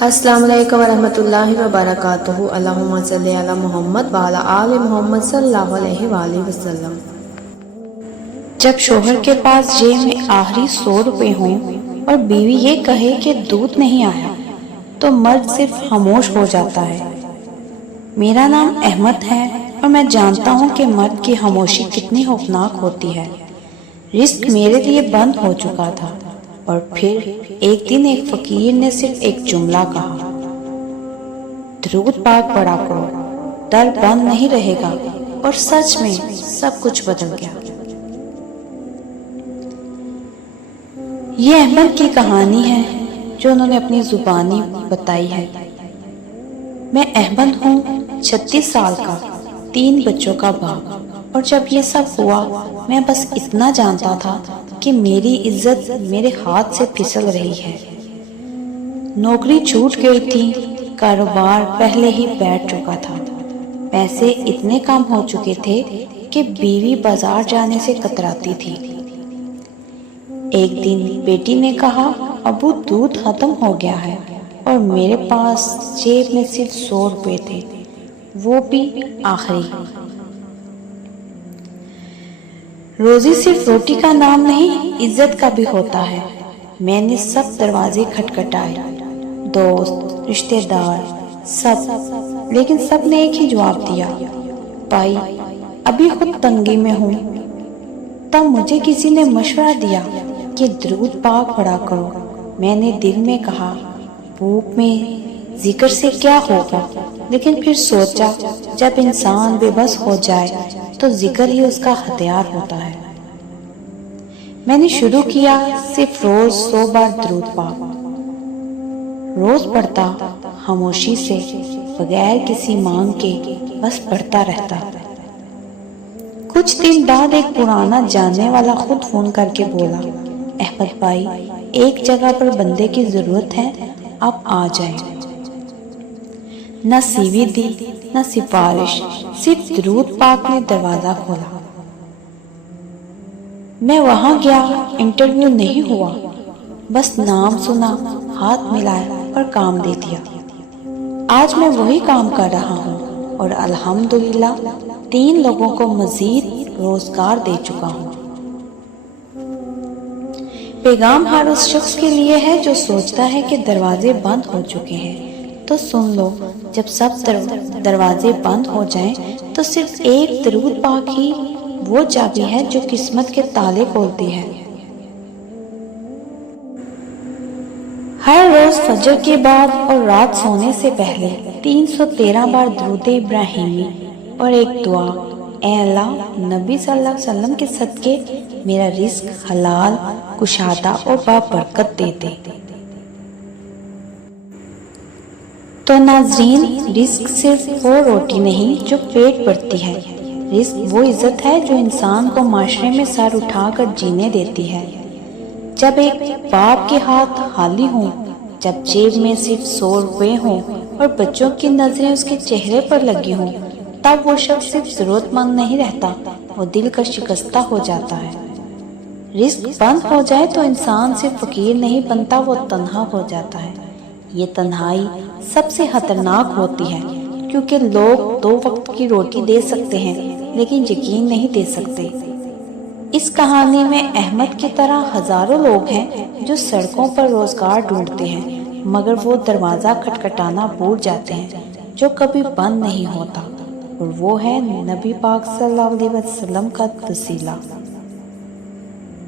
السلام علیکم ورحمۃ اللہ وبرکاتہ۔ اللہم صلی علی محمد وعلی آل محمد صلی اللہ علیہ وآلہ وسلم۔ جب شوہر کے پاس جیب میں آخری 100 روپے ہوں اور بیوی یہ کہے کہ دودھ نہیں آیا تو مرد صرف خاموش ہو جاتا ہے۔ میرا نام احمد ہے اور میں جانتا ہوں کہ مرد کی خاموشی کتنی خوفناک ہوتی ہے۔ رزق میرے لیے بند ہو چکا تھا اور پھر ایک دن ایک فقیر نے صرف ایک جملہ کہا، درود پاک پڑھا کرو، در بند نہیں رہے گا، اور سچ میں سب کچھ بدل گیا۔ یہ احمد کی کہانی ہے جو انہوں نے اپنی زبانی بتائی ہے۔ میں احمد ہوں، 36 سال کا، 3 بچوں کا باپ، اور جب یہ سب ہوا میں بس اتنا جانتا تھا کہ میری عزت میرے ہاتھ سے پھسل رہی ہے۔ نوکری چھوٹ گئی تھی، کاروبار پہلے ہی بیٹھ چکا تھا، پیسے اتنے کم ہو چکے تھے کہ بیوی بازار جانے سے کتراتی تھی۔ ایک دن بیٹی نے کہا، ابو دودھ ختم ہو گیا ہے، اور میرے پاس جیب میں صرف 100 روپے تھے، وہ بھی آخری۔ روزی صرف روٹی کا نام نہیں، عزت کا بھی ہوتا ہے۔ میں نے سب دروازے کھٹکھٹائے، دوست، رشتہ دار، سب، لیکن سب نے ایک ہی جواب دیا، بھائی ابھی خود تنگی میں ہوں۔ تب مجھے کسی نے مشورہ دیا کہ درود پاک پڑھا کرو۔ میں نے دل میں کہا، بھوک میں ذکر سے کیا ہوگا، لیکن پھر سوچا جب انسان بے بس ہو جائے تو ذکر ہی اس کا ہتھیار ہوتا ہے۔ میں نے شروع کیا، صرف روز 100 بار درود پاک، روز پڑھتا، خاموشی سے، بغیر کسی مانگ کے، بس پڑھتا رہتا۔ کچھ دن بعد ایک پرانا جاننے والا خود فون کر کے بولا، احمد بھائی ایک جگہ پر بندے کی ضرورت ہے، آپ آ جائیں۔ نہ سی وی دی، نہ سفارش، صرف درود پاک نے دروازہ کھولا۔ میں وہاں گیا، انٹرویو نہیں ہوا، بس نام سنا، ہاتھ ملایا اور کام دے دیا۔ آج میں وہی کام کر رہا ہوں اور الحمدللہ 3 لوگوں کو مزید روزگار دے چکا ہوں۔ پیغام ہر اس شخص کے لیے ہے جو سوچتا ہے کہ دروازے بند ہو چکے ہیں، تو سن لو، جب سب دروازے بند ہو جائیں تو صرف ایک درود پاک ہی وہ چابی ہے جو قسمت کے تالے کھولتی ہے۔ ہر روز فجر کے بعد اور رات سونے سے پہلے 313 بار درود ابراہیمی اور ایک دعا، اے اللہ نبی صلی اللہ علیہ وسلم کے صدقے میرا رزق حلال، کشادہ اور بابرکت دے دے۔ تو ناظرین، رزق صرف وہ روٹی نہیں جو پیٹ بھرتی ہے، رزق وہ عزت ہے جو انسان کو معاشرے میں سر اٹھا کر جینے دیتی ہے۔ جب ایک باپ کے ہاتھ خالی ہوں، جب جیب میں صرف 100 روپے ہوں اور بچوں کی نظریں اس کے چہرے پر لگی ہوں، تب وہ شخص صرف ضرورت مند نہیں رہتا، وہ دل کا شکستہ ہو جاتا ہے۔ رزق بند ہو جائے تو انسان صرف فقیر نہیں بنتا، وہ تنہا ہو جاتا ہے۔ یہ تنہائی سب سے خطرناک ہوتی ہے، کیونکہ لوگ 2 وقت کی روٹی دے سکتے ہیں لیکن یقین نہیں دے سکتے۔ اس کہانی میں احمد کی طرح ہزاروں لوگ ہیں جو سڑکوں پر روزگار ڈھونڈتے ہیں، مگر وہ دروازہ کھٹکھٹانا بھول جاتے ہیں جو کبھی بند نہیں ہوتا، اور وہ ہے نبی پاک صلی اللہ علیہ وسلم کا وسیلہ۔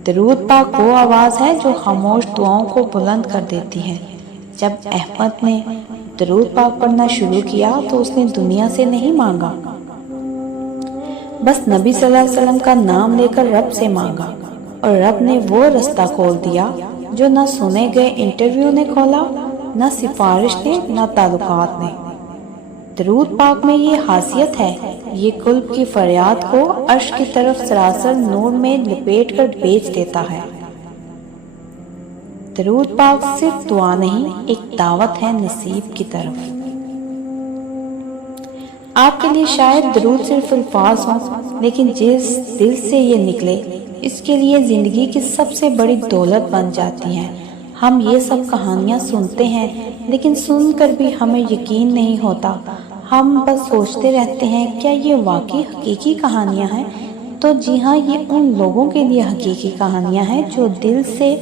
درود پاک وہ آواز ہے جو خاموش دعاؤں کو بلند کر دیتی ہے۔ جب احمد نے درود پاک پڑھنا شروع کیا تو اس نے دنیا سے نہیں مانگا، بس نبی صلی اللہ علیہ وسلم کا نام لے کر رب سے مانگا، اور رب نے وہ رستہ کھول دیا جو نہ سنے گئے انٹرویو نے کھولا، نہ سفارش نے، نہ تعلقات نے۔ درود پاک میں یہ خاصیت ہے، یہ قلب کی فریاد کو عرش کی طرف سراسر نور میں لپیٹ کر بھیج دیتا ہے۔ درود پاک صرف دعا نہیں، ایک دعوت ہے نصیب کی طرف۔ آپ کے لیے شاید درود صرف الفاظ ہوں، لیکن جس دل سے یہ نکلے، اس کے لیے زندگی کی سب سے بڑی دولت بن جاتی ہیں۔ ہم یہ سب کہانیاں سنتے ہیں لیکن سن کر بھی ہمیں یقین نہیں ہوتا، ہم بس سوچتے رہتے ہیں کیا یہ واقعی حقیقی کہانیاں ہیں؟ تو جی ہاں، یہ ان لوگوں کے لیے حقیقی کہانیاں ہیں جو دل سے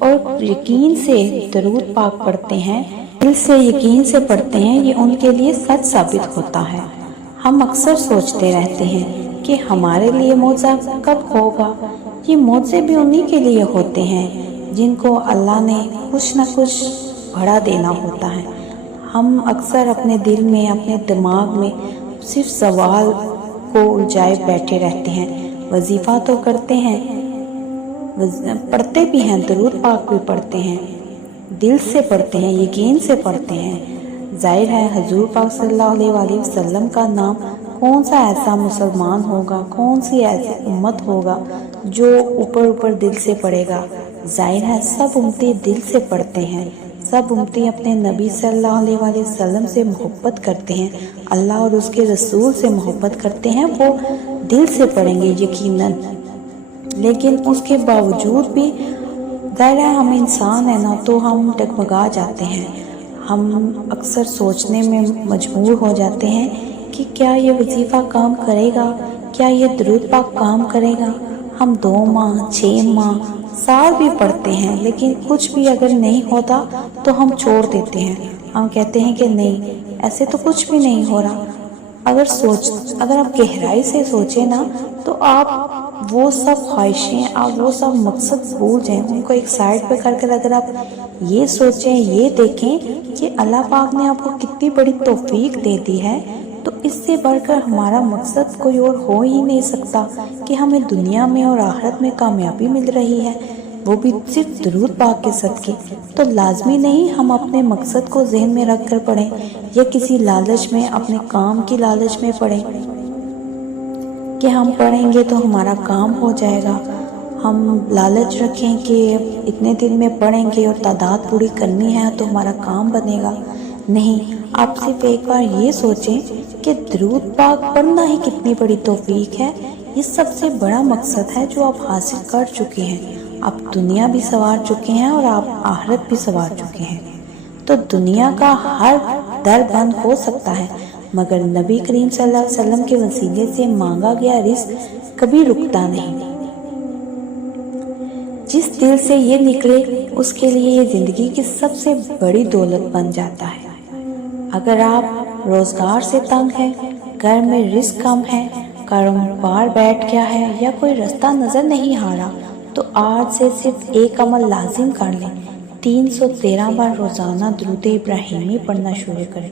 اور یقین سے درود پاک پڑھتے ہیں، دل سے یقین سے پڑھتے ہیں، یہ ان کے لیے سچ ثابت ہوتا ہے۔ ہم اکثر سوچتے رہتے ہیں کہ ہمارے لیے معجزہ کب ہوگا؟ یہ معجزے بھی انہی کے لیے ہوتے ہیں جن کو اللہ نے کچھ نہ کچھ بڑھا دینا ہوتا ہے۔ ہم اکثر اپنے دل میں، اپنے دماغ میں صرف سوال کو الجھائے بیٹھے رہتے ہیں۔ وظیفہ تو کرتے ہیں، پڑھتے بھی ہیں، درود پاک بھی پڑھتے ہیں، دل سے پڑھتے ہیں، یقین سے پڑھتے ہیں۔ ظاہر ہے حضور پاک صلی اللہ علیہ وآلہ وسلم کا نام کون سا ایسا مسلمان ہوگا، کون سی ایسی امت ہوگا جو اوپر دل سے پڑھے گا؟ ظاہر ہے سب امتی دل سے پڑھتے ہیں، سب امتی اپنے نبی صلی اللہ علیہ وآلہ وسلم سے محبت کرتے ہیں، اللہ اور اس کے رسول سے محبت کرتے ہیں، وہ دل سے پڑھیں گے یقیناً۔ لیکن اس کے باوجود بھی ظاہر ہے ہم انسان ہیں نا، تو ہم ڈگمگا جاتے ہیں، ہم اکثر سوچنے میں مجبور ہو جاتے ہیں کہ کیا یہ وظیفہ کام کرے گا، کیا یہ درود پاک کام کرے گا؟ ہم 2 ماہ 6 ماہ سال بھی پڑھتے ہیں لیکن کچھ بھی اگر نہیں ہوتا تو ہم چھوڑ دیتے ہیں، ہم کہتے ہیں کہ نہیں ایسے تو کچھ بھی نہیں ہو رہا۔ اگر آپ گہرائی سے سوچیں نا تو آپ وہ سب خواہشیں، آپ وہ سب مقصد بھول جائیں، ان کو ایک سائڈ پہ کر کر اگر آپ یہ سوچیں، یہ دیکھیں کہ اللہ پاک نے آپ کو کتنی بڑی توفیق دے دی ہے، تو اس سے بڑھ کر ہمارا مقصد کوئی اور ہو ہی نہیں سکتا کہ ہمیں دنیا میں اور آخرت میں کامیابی مل رہی ہے، وہ بھی صرف درود پاک کے صدقے۔ تو لازمی نہیں ہم اپنے مقصد کو ذہن میں رکھ کر پڑھیں یا کسی لالچ میں، اپنے کام کی لالچ میں پڑھیں کہ ہم پڑھیں گے تو ہمارا کام ہو جائے گا، ہم لالچ رکھیں کہ اتنے دن میں پڑھیں گے اور تعداد پوری کرنی ہے تو ہمارا کام بنے گا۔ نہیں، آپ صرف ایک بار یہ سوچیں کہ درود پاک پڑھنا ہی کتنی بڑی توفیق ہے، یہ سب سے بڑا مقصد ہے جو آپ حاصل کر چکے ہیں، آپ دنیا بھی سنوار چکے ہیں اور آپ آخرت بھی سنوار چکے ہیں۔ تو دنیا کا ہر در بند ہو سکتا ہے مگر نبی کریم صلی اللہ علیہ وسلم کے وسیلے سے مانگا گیا رزق کبھی رکتا نہیں۔ جس دل سے یہ نکلے اس کے لیے یہ زندگی کی سب سے بڑی دولت بن جاتا ہے۔ اگر آپ روزگار سے تنگ ہیں، گھر میں رزق کم ہے، کاروبار بیٹھ گیا ہے یا کوئی رستہ نظر نہیں آ رہا، تو آج سے صرف ایک عمل لازم کر لیں، 313 بار روزانہ درود ابراہیمی پڑھنا شروع کریں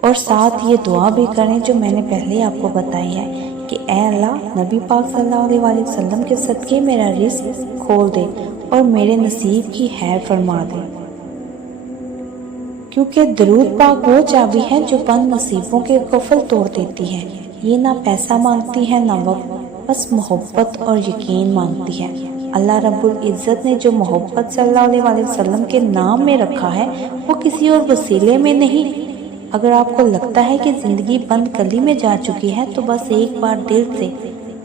اور ساتھ یہ دعا بھی کریں جو میں نے پہلے آپ کو بتائی ہے کہ اے اللہ، نبی پاک صلی اللہ علیہ وآلہ وسلم کے صدقے میرا رزق کھول دے اور میرے نصیب کی خیر فرما دے، کیونکہ درود پاک وہ چابی ہے جو بند نصیبوں کے قفل توڑ دیتی ہے۔ یہ نہ پیسہ مانگتی ہے نہ وقت، بس محبت اور یقین مانگتی ہے۔ اللہ رب العزت نے جو محبت صلی اللہ علیہ وآلہ وسلم کے نام میں رکھا ہے وہ کسی اور وسیلے میں نہیں۔ اگر آپ کو لگتا ہے کہ زندگی بند کلی میں جا چکی ہے تو بس ایک بار دل سے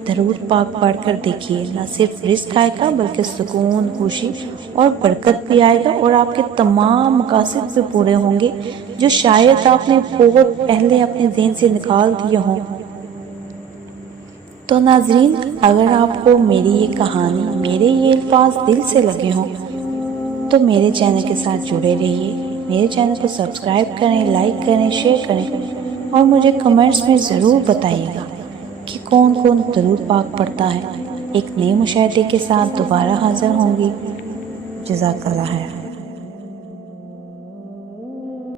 درود پاک پڑھ کر دیکھیے، نہ صرف رزق آئے گا بلکہ سکون، خوشی اور برکت بھی آئے گا اور آپ کے تمام مقاصد بھی پورے ہوں گے جو شاید آپ نے بہت پہلے اپنے ذہن سے نکال دیے ہوں۔ تو ناظرین، اگر آپ کو میری یہ کہانی، میرے یہ الفاظ دل سے لگے ہوں تو میرے چینل کے ساتھ جڑے رہیے، میرے چینل کو سبسکرائب کریں، لائک کریں، شیئر کریں اور مجھے کمنٹس میں ضرور بتائیے گا کہ کون کون درود پاک پڑھتا ہے۔ ایک نئے مشاہدے کے ساتھ دوبارہ حاضر ہوں گی۔ جزاک اللہ خیر۔